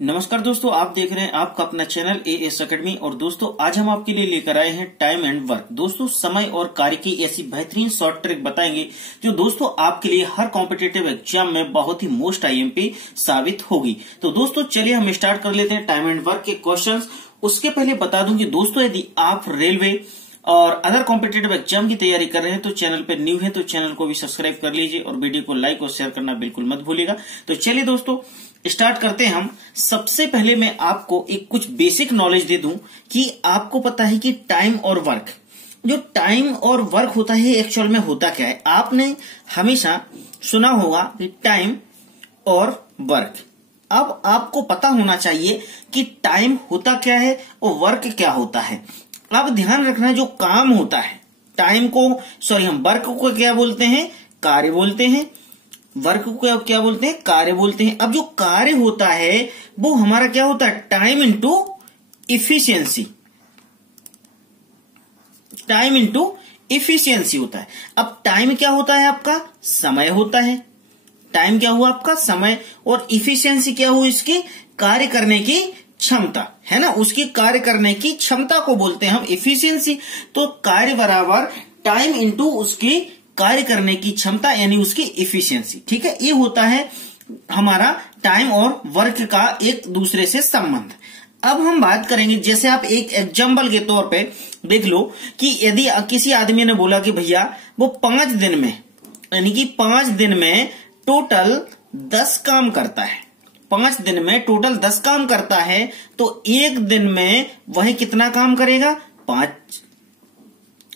नमस्कार दोस्तों, आप देख रहे हैं आपका अपना चैनल एएस एकेडमी। और दोस्तों आज हम आपके लिए लेकर आए हैं टाइम एंड वर्क। दोस्तों समय और कार्य की ऐसी बेहतरीन शॉर्ट ट्रिक बताएंगे जो दोस्तों आपके लिए हर कॉम्पिटिटिव एग्जाम में बहुत ही मोस्ट आईएमपी साबित होगी। तो दोस्तों चलिए हम स्टार्ट कर लेते हैं टाइम एंड वर्क के क्वेश्चंस। उसके पहले बता दूं कि दोस्तों यदि आप रेलवे और अदर कॉम्पिटिटिव एग्जाम की तैयारी कर रहे हैं तो चैनल पे न्यू है तो चैनल को भी सब्सक्राइब कर लीजिए और वीडियो को लाइक और शेयर करना बिल्कुल मत भूलिएगा। तो चलिए दोस्तों स्टार्ट करते हैं हम। सबसे पहले मैं आपको एक कुछ बेसिक नॉलेज दे दूं कि आपको पता है कि टाइम और वर्क, जो टाइम और वर्क होता है एक्चुअल में होता क्या है। आपने हमेशा सुना होगा कि टाइम और वर्क। अब आपको पता होना चाहिए कि टाइम होता क्या है और वर्क क्या होता है। अब ध्यान रखना, जो काम होता है टाइम को हम वर्क को क्या बोलते हैं, कार्य बोलते हैं। वर्क को क्या बोलते हैं, कार्य बोलते हैं। अब जो कार्य होता है वो हमारा क्या होता है, time into efficiency. Time into efficiency होता है। अब टाइम क्या होता है, आपका समय होता है। टाइम क्या हुआ, आपका समय। और इफिशियंसी क्या हुई, इसकी कार्य करने की क्षमता है ना, उसकी कार्य करने की क्षमता को बोलते हैं हम इफिशियंसी। तो कार्य बराबर टाइम इंटू उसकी कार्य करने की क्षमता यानी उसकी इफिशियंसी। ठीक है, ये होता है हमारा टाइम और वर्क का एक दूसरे से संबंध। अब हम बात करेंगे, जैसे आप एक एग्जाम्पल के तौर पे देख लो कि यदि किसी आदमी ने बोला कि भैया वो 5 दिन में यानी कि 5 दिन में टोटल 10 काम करता है। 5 दिन में टोटल 10 काम करता है तो एक दिन में वह कितना काम करेगा,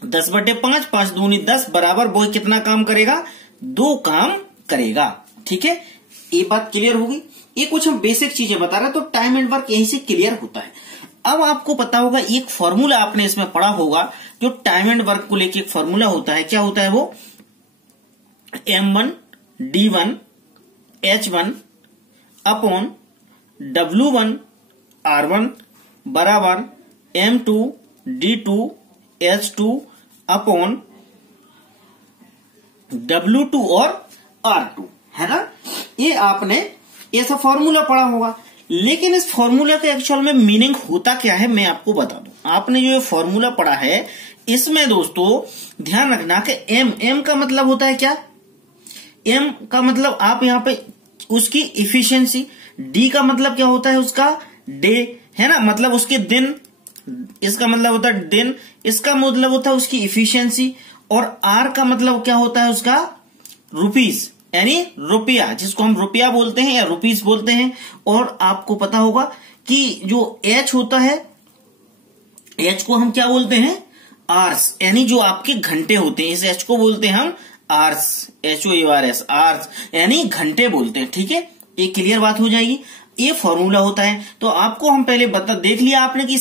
10/5, 5 दूनी 10 बराबर वो कितना काम करेगा, 2 काम करेगा। ठीक है, ये बात क्लियर होगी। ये कुछ हम बेसिक चीजें बता रहे हैं, तो टाइम एंड वर्क यहीं से क्लियर होता है। अब आपको पता होगा एक फॉर्मूला आपने इसमें पढ़ा होगा, जो टाइम एंड वर्क को लेकर एक फॉर्मूला होता है। क्या होता है वो, M1 D1 H1 upon W1 R1 बराबर M2 D2 H2 upon W2 और R2, है ना। ये आपने ऐसा फॉर्मूला पढ़ा होगा। लेकिन इस फॉर्मूला का एक्चुअल में मीनिंग होता क्या है मैं आपको बता दूं। आपने जो ये फॉर्मूला पढ़ा है इसमें दोस्तों ध्यान रखना कि M का मतलब होता है क्या, M का मतलब आप यहां पे उसकी इफिशियंसी, D का मतलब क्या होता है, उसका डे, है ना, मतलब उसके दिन, इसका मतलब होता है दिन, इसका मतलब होता है उसकी इफिशियंसी। और R का मतलब क्या होता है, उसका रुपीस यानी रुपया, जिसको हम रुपया बोलते हैं या रुपीस बोलते हैं। और आपको पता होगा कि जो H होता है, H को हम क्या बोलते हैं, आर्स, यानी जो आपके घंटे होते हैं, इस H को बोलते हैं हम आर्स, HOURS, आर्स यानी घंटे बोलते हैं। ठीक है, ये क्लियर बात हो जाएगी। ये फॉर्मूला होता है। तो आपको हम पहले देख लिया आपने कि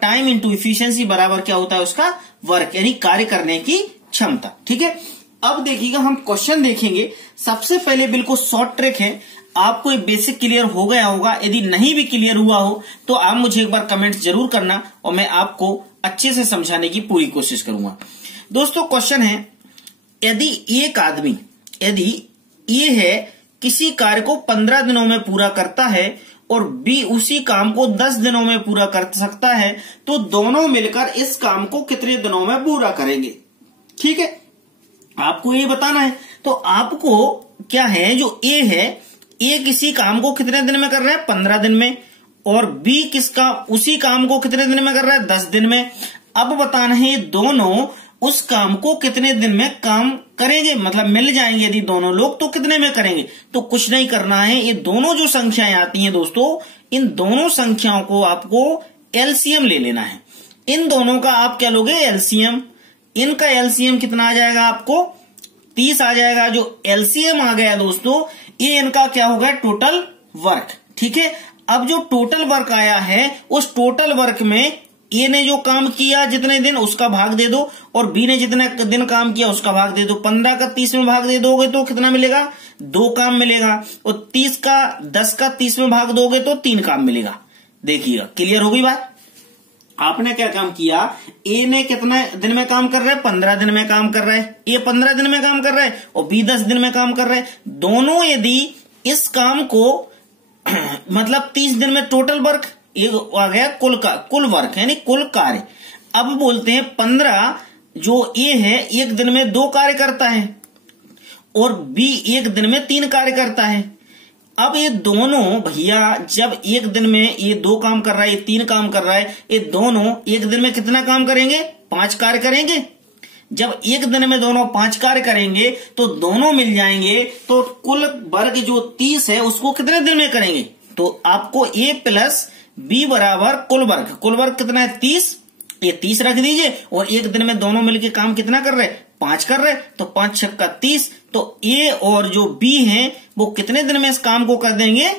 टाइम इंटू इफिशियंसी बराबर क्या होता है, उसका वर्क यानी कार्य करने की क्षमता। ठीक है, अब देखिएगा हम क्वेश्चन देखेंगे। सबसे पहले बिल्कुल शॉर्ट ट्रिक है, आपको ये बेसिक क्लियर हो गया होगा। यदि नहीं भी क्लियर हुआ हो तो आप मुझे एक बार कमेंट जरूर करना और मैं आपको अच्छे से समझाने की पूरी कोशिश करूंगा। दोस्तों क्वेश्चन है, यदि एक आदमी, यदि ये है किसी कार्य को 15 दिनों में पूरा करता है और B उसी काम को 10 दिनों में पूरा कर सकता है, तो दोनों मिलकर इस काम को कितने दिनों में पूरा करेंगे। ठीक है, आपको ये बताना है। तो आपको क्या है, जो A है, A किसी काम को कितने दिन में कर रहा है, 15 दिन में, और B किसका उसी काम को कितने दिन में कर रहा है, 10 दिन में। अब बताना है ये दोनों उस काम को कितने दिन में काम करेंगे, मतलब मिल जाएंगे यदि दोनों लोग तो कितने में करेंगे। तो कुछ नहीं करना है, ये दोनों जो संख्याएं आती हैं दोस्तों, इन दोनों संख्याओं को आपको एलसीएम ले लेना है। इन दोनों का आप क्या लोगे, एलसीएम। इनका एलसीएम कितना आ जाएगा, आपको 30 आ जाएगा। जो एलसीएम आ गया दोस्तों, ये इनका क्या होगा, टोटल वर्क। ठीक है, अब जो टोटल वर्क आया है उस टोटल वर्क में ए ने जो काम किया जितने दिन उसका भाग दे दो और बी ने जितने दिन काम किया उसका भाग दे दो। 15 का 30 में भाग दे दोगे तो कितना मिलेगा, 2 काम मिलेगा। और 30 का 10 का 30 में भाग दोगे तो 3 काम मिलेगा। देखिएगा क्लियर हो गई बात। आपने क्या काम किया, ए ने कितना दिन में काम कर रहा है, 15 दिन में काम कर रहा है। ए 15 दिन में काम कर रहा है और बी 10 दिन में काम कर रहा है। दोनों यदि इस काम को मतलब 30 दिन में टोटल वर्क, एक आ गया कुल वर्क यानी कुल कार्य। अब बोलते हैं 15 जो ए है एक दिन में 2 कार्य करता है और बी एक दिन में 3 कार्य करता है। अब ये दोनों भैया जब एक दिन में ये 2 काम कर रहा है, ये 3 काम कर रहा है, ये दोनों एक दिन में कितना काम करेंगे? 5 कार्य करेंगे। जब एक दिन में दोनों 5 कार्य करेंगे तो दोनों मिल जाएंगे, तो कुल वर्ग जो 30 है उसको कितने दिन में करेंगे? तो आपको ए प्लस बी बराबर कुल वर्ग कितना है? 30। ये 30 रख दीजिए और एक दिन में दोनों मिलके काम कितना कर रहे? 5 कर रहे, तो 5 छक्का 30। तो ए और जो बी है वो कितने दिन में इस काम को कर देंगे?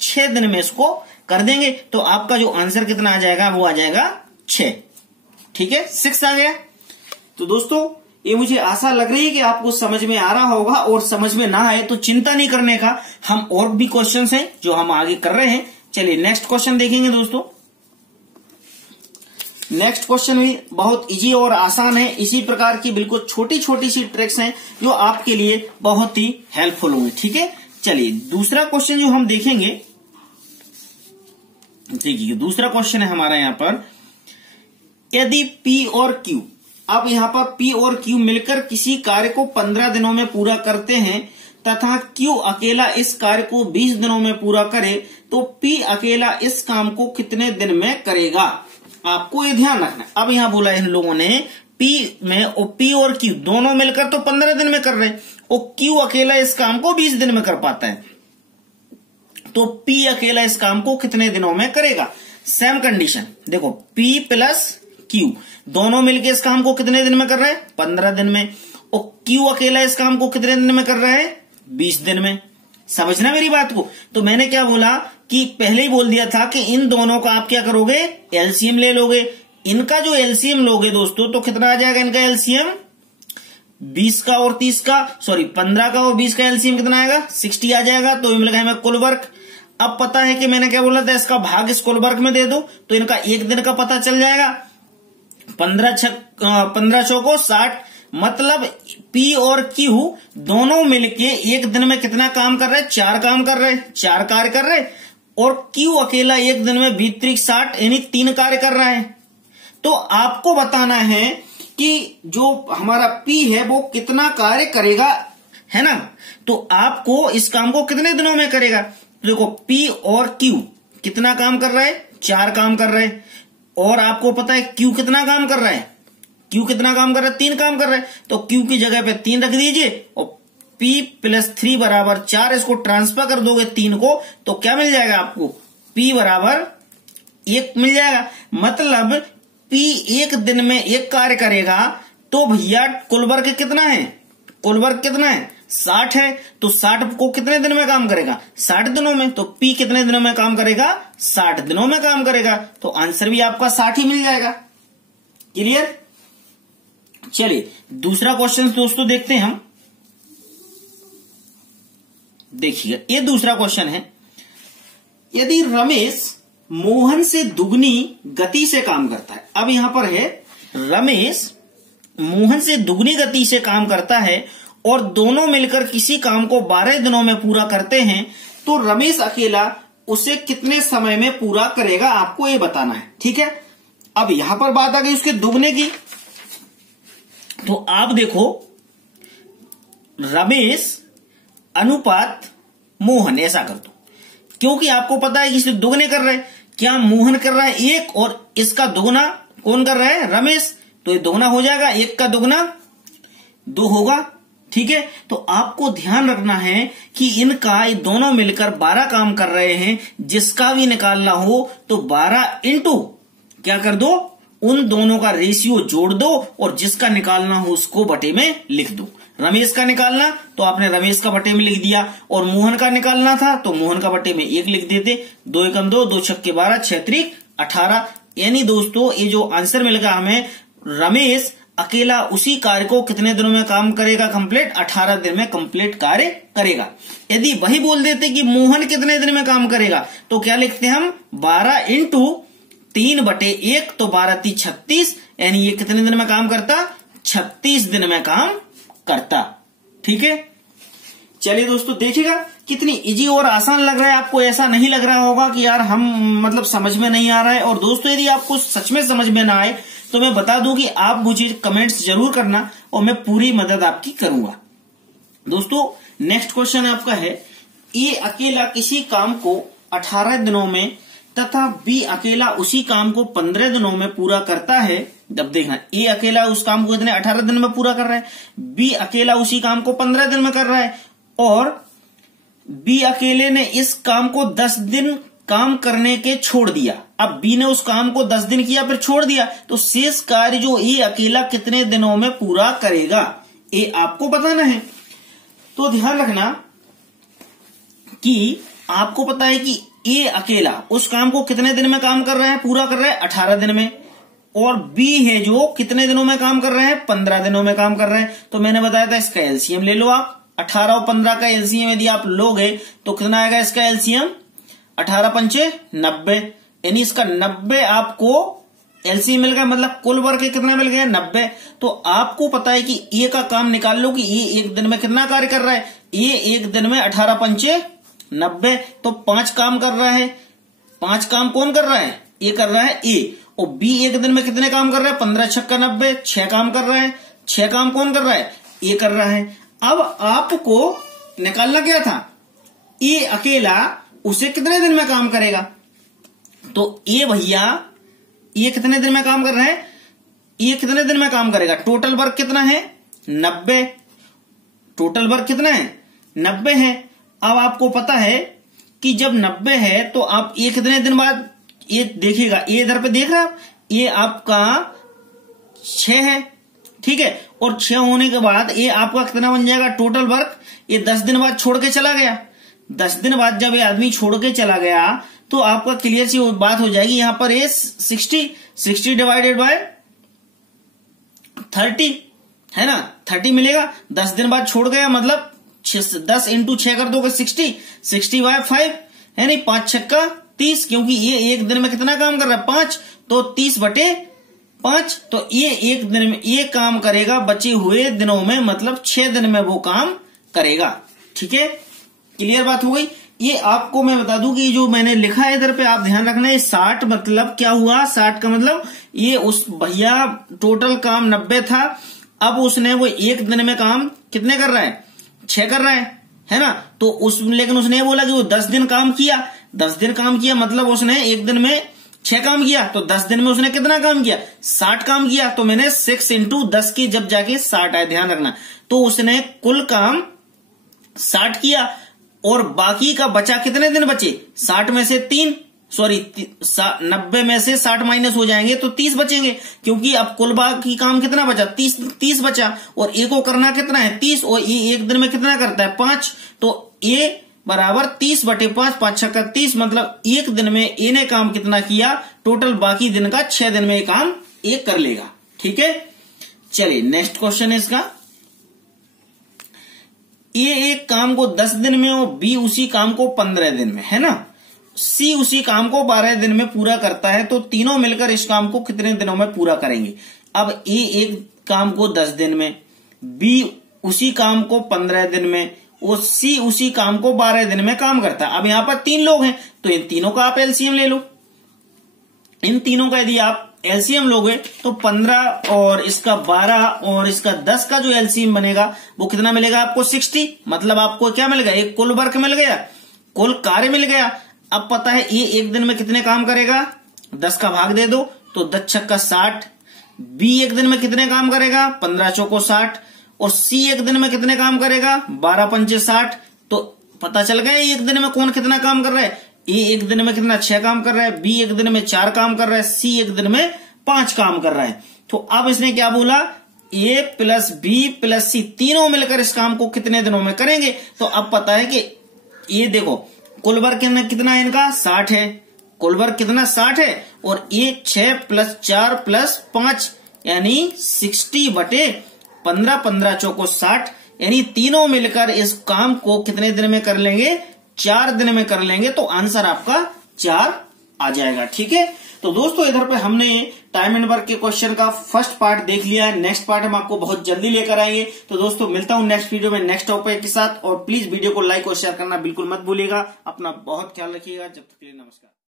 6 दिन में इसको कर देंगे। तो आपका जो आंसर कितना आ जाएगा? वो आ जाएगा 6। ठीक है, 6 आ गया। तो दोस्तों ये मुझे आशा लग रही है कि आपको समझ में आ रहा होगा, और समझ में ना आए तो चिंता नहीं करने का, हम और भी क्वेश्चंस हैं जो हम आगे कर रहे हैं। चलिए नेक्स्ट क्वेश्चन देखेंगे दोस्तों। नेक्स्ट क्वेश्चन भी बहुत इजी और आसान है। इसी प्रकार की बिल्कुल छोटी छोटी सी ट्रिक्स हैं जो आपके लिए बहुत ही हेल्पफुल होंगे। ठीक है, चलिए दूसरा क्वेश्चन जो हम देखेंगे, देखिए दूसरा क्वेश्चन है हमारा यहाँ पर, यदि P और Q, अब यहाँ पर P और Q मिलकर किसी कार्य को 15 दिनों में पूरा करते हैं तथा Q अकेला इस कार्य को 20 दिनों में पूरा करे, तो P अकेला इस काम को कितने दिन में करेगा? आपको ये ध्यान रखना है। अब यहाँ बोला इन लोगों ने P में, और P और Q दोनों मिलकर तो 15 दिन में कर रहे हैं और Q अकेला इस काम को 20 दिन में कर पाता है, तो P अकेला इस काम को कितने दिनों में करेगा? सेम कंडीशन देखो, P प्लस Q दोनों मिलकर इस काम को कितने दिन में कर रहे हैं? 15 दिन में। और Q अकेला इस काम को कितने दिन में कर रहा है? 20 दिन में। समझना मेरी बात को। तो मैंने क्या बोला कि पहले ही बोल दिया था कि इन दोनों का आप क्या करोगे? एलसीएम ले लोगे। इनका जो एलसीएम लोगे दोस्तों तो कितना आ जाएगा इनका एलसीएम? 20 का और 30 का, सॉरी 15 का और 20 का एलसीएम कितना आएगा? 60 आ जाएगा। तो मिल गया हमें कुल वर्क। अब पता है कि मैंने क्या बोला था, इसका भाग इस कुल वर्क में दे दो तो इनका एक दिन का पता चल जाएगा। 15 चौको 60, मतलब P और Q दोनों मिलके एक दिन में कितना काम कर रहे हैं? 4 काम कर रहे हैं, 4 कार्य कर रहे हैं। और Q अकेला एक दिन में 20×60 यानी 3 कार्य कर रहा है। तो आपको बताना है कि जो हमारा P है वो कितना कार्य करेगा, है ना? तो आपको इस काम को कितने दिनों में करेगा? देखो P और Q कितना काम कर रहा है? 4 काम कर रहे हैं। और आपको पता है Q कितना काम कर रहा है? Q कितना काम कर रहा है? 3 काम कर रहा है। तो Q की जगह पे 3 रख दीजिए और P प्लस 3 बराबर 4, इसको ट्रांसफर कर दोगे 3 को तो क्या मिल जाएगा आपको? P बराबर 1 मिल जाएगा। मतलब P एक दिन में 1 कार्य करेगा। तो भैया कुल वर्क कितना है? कुल वर्क कितना है? 60 है। तो 60 को कितने दिन में काम करेगा? 60 दिनों में। तो P कितने दिनों में काम करेगा? 60 दिनों में काम करेगा। तो आंसर भी आपका 60 ही मिल जाएगा। क्लियर? चलिए दूसरा क्वेश्चन दोस्तों देखते हैं हम। देखिए ये दूसरा क्वेश्चन है, यदि रमेश मोहन से दुगनी गति से काम करता है। अब यहां पर है रमेश मोहन से दुगनी गति से काम करता है और दोनों मिलकर किसी काम को 12 दिनों में पूरा करते हैं, तो रमेश अकेला उसे कितने समय में पूरा करेगा? आपको ये बताना है। ठीक है, अब यहां पर बात आ गई उसके दुगने की। तो आप देखो रमेश अनुपात मोहन ऐसा कर दो, क्योंकि आपको पता है कि इसे दुगने कर रहे हैं। क्या मोहन कर रहा है 1 और इसका दुगना कौन कर रहा है? रमेश। तो ये दुगना हो जाएगा, 1 का दुगना 2 होगा। ठीक है, तो आपको ध्यान रखना है कि इनका ये दोनों मिलकर 12 काम कर रहे हैं। जिसका भी निकालना हो तो 12 इंटू क्या कर दो, उन दोनों का रेशियो जोड़ दो और जिसका निकालना हो उसको बटे में लिख दो। रमेश का निकालना तो आपने रमेश का बटे में लिख दिया, और मोहन का निकालना था तो मोहन का बटे में 1 लिख देते। 2 एकम 2, 2 छक्के 12, 6 त्रिक 18। यानी दोस्तों ये जो आंसर मिलेगा हमें, रमेश अकेला उसी कार्य को कितने दिनों में काम करेगा? कंप्लीट 18 दिन में कंप्लीट कार्य करेगा। यदि वही बोल देते कि मोहन कितने दिन में काम करेगा तो क्या लिखते हम? 12 इंटू 3/1, तो 12 × 36, यानी ये कितने दिन में काम करता? 36 दिन में काम करता। ठीक है, चलिए दोस्तों देखिएगा कितनी इजी और आसान लग रहा है आपको, ऐसा नहीं लग रहा होगा कि यार हम मतलब समझ में नहीं आ रहा है। और दोस्तों यदि आपको सच में समझ में ना आए तो मैं बता दूं कि आप मुझे कमेंट्स जरूर करना और मैं पूरी मदद आपकी करूंगा। दोस्तों नेक्स्ट क्वेश्चन आपका है, ए अकेला किसी काम को 18 दिनों में तथा बी अकेला उसी काम को 15 दिनों में पूरा करता है। जब देखना ए अकेला उस काम को कितने 18 दिन में पूरा कर रहा है, बी अकेला उसी काम को 15 दिन में कर रहा है और बी अकेले ने इस काम को 10 दिन काम करने के छोड़ दिया। अब बी ने उस काम को 10 दिन किया फिर छोड़ दिया, तो शेष कार्य जो ए अकेला कितने दिनों में पूरा करेगा, ये आपको बताना है। तो ध्यान रखना कि आपको पता है कि ए अकेला उस काम को कितने दिन में काम कर रहा है, पूरा कर रहा है 18 दिन में, और बी है जो कितने दिनों में काम कर रहा है, 15 दिनों में काम कर रहा है। तो मैंने बताया था इसका एलसीएम ले लो आप, 18 और 15 का एलसीएम यदि आप लोगे तो कितना आएगा इसका एलसीएम, 18 पंचे 90, यानी इसका 90 आपको एलसीएम मिल गया, मतलब कुल वर्क कितना मिल गया 90। तो आपको पता है कि ए का काम निकाल लो कि ए एक दिन में कितना कार्य कर रहा है, ए एक दिन में 18 पंचे 90, तो 5 काम कर रहा है। 5 काम कौन कर रहा है, ए कर रहा है ए, और बी एक दिन में कितने काम कर रहा है, 15 छक्का 90, 6 काम कर रहा है। 6 काम कौन कर रहा है, ए कर रहा है। अब आपको निकालना क्या था, ए अकेला उसे कितने दिन में काम करेगा, तो ए भैया ये कितने दिन में काम कर रहा है, ये कितने दिन में काम करेगा, टोटल वर्क कितना है 90, टोटल वर्क कितना है 90 है। अब आपको पता है कि जब 90 है तो आप ये कितने दिन बाद ये देखिएगा, ये इधर पे देख रहे हैं, ये आपका 6 है, ठीक है, और 6 होने के बाद ये आपका कितना बन जाएगा टोटल वर्क, ये 10 दिन बाद छोड़ के चला गया। 10 दिन बाद जब ये आदमी छोड़ के चला गया तो आपका क्लियर सी बात हो जाएगी, यहां पर ये 60 डिवाइडेड बाय 30 है ना, 30 मिलेगा। 10 दिन बाद छोड़ गया मतलब 10 इंटू 6 कर दोगे 60 बाय 5 है नहीं, 5 छक्का 30, क्योंकि ये एक दिन में कितना काम कर रहा है 5, तो 30 बटे 5, तो ये एक दिन में ये काम करेगा बचे हुए दिनों में, मतलब 6 दिन में वो काम करेगा। ठीक है, क्लियर बात हो गई। ये आपको मैं बता दूं कि जो मैंने लिखा है इधर पे आप ध्यान रखना है, 60 मतलब क्या हुआ, 60 का मतलब ये उस भैया टोटल काम 90 था, अब उसने वो एक दिन में काम कितने कर रहा है 6 कर रहा है ना, तो लेकिन उसने ये बोला कि वो 10 दिन काम किया, 10 दिन काम किया मतलब उसने एक दिन में 6 काम किया, तो 10 दिन में उसने कितना काम किया 60 काम किया। तो मैंने 6 इंटू 10 की जब जाके 60 आए, ध्यान रखना, तो उसने कुल काम 60 किया और बाकी का बचा कितने दिन बचे, 60 में से 3 सॉरी 90 में से 60 माइनस हो जाएंगे तो 30 बचेंगे, क्योंकि अब कुल बाकी काम कितना बचा 30 बचा, और ए को करना कितना है 30, और ये एक दिन में कितना करता है 5, तो ए बराबर 30 बटे 5, 5 छक्का 30, मतलब एक दिन में ए ने काम कितना किया, टोटल बाकी दिन का 6 दिन में ये काम ए कर लेगा। ठीक है, चलिए नेक्स्ट क्वेश्चन है इसका, ए एक काम को 10 दिन में और बी उसी काम को 15 दिन में, है ना, सी उसी काम को 12 दिन में पूरा करता है, तो तीनों मिलकर इस काम को कितने दिनों में पूरा करेंगे। अब ए एक काम को 10 दिन में, बी उसी काम को 15 दिन में और सी उसी काम को 12 दिन में काम करता है। अब यहां पर 3 लोग हैं तो इन तीनों का आप एलसीएम ले लो, इन तीनों का यदि आप एलसीएम लोगे तो 15 और इसका 12 और इसका 10 का जो एलसीएम बनेगा वो कितना मिलेगा आपको 60, मतलब आपको क्या मिल गया, एक कुल वर्क मिल गया, कुल कार्य मिल गया। अब पता है ये एक दिन में कितने काम करेगा, 10 का भाग दे दो तो 10 छक्का 60, बी एक दिन में कितने काम करेगा 15 चौको 60, और सी एक दिन में कितने काम करेगा 12 पंचे 60। तो पता चल गया एक दिन में कौन कितना काम कर रहा है, ए एक दिन में कितना 6 काम कर रहा है, बी एक दिन में 4 काम कर रहा है, सी एक दिन में 5 काम कर रहा है। तो अब इसने क्या बोला, ए प्लस बी प्लस सी तीनों मिलकर इस काम को कितने दिनों में करेंगे। तो अब पता है कि ये देखो कुल वर्क कितना है इनका 60 है, कुल वर्क कितना 60 है, और ये 6 प्लस 4 प्लस 5 यानी 60 बटे 15, 15 चौको 60, यानी तीनों मिलकर इस काम को कितने दिन में कर लेंगे 4 दिन में कर लेंगे। तो आंसर आपका 4 आ जाएगा। ठीक है, तो दोस्तों इधर पे हमने टाइम एंड वर्क के क्वेश्चन का फर्स्ट पार्ट देख लिया है। नेक्स्ट पार्ट हम आपको बहुत जल्दी लेकर आएंगे। तो दोस्तों मिलता हूं नेक्स्ट वीडियो में नेक्स्ट टॉपिक के साथ, और प्लीज वीडियो को लाइक और शेयर करना बिल्कुल मत भूलिएगा। अपना बहुत ख्याल रखिएगा। जब तक के लिए नमस्कार।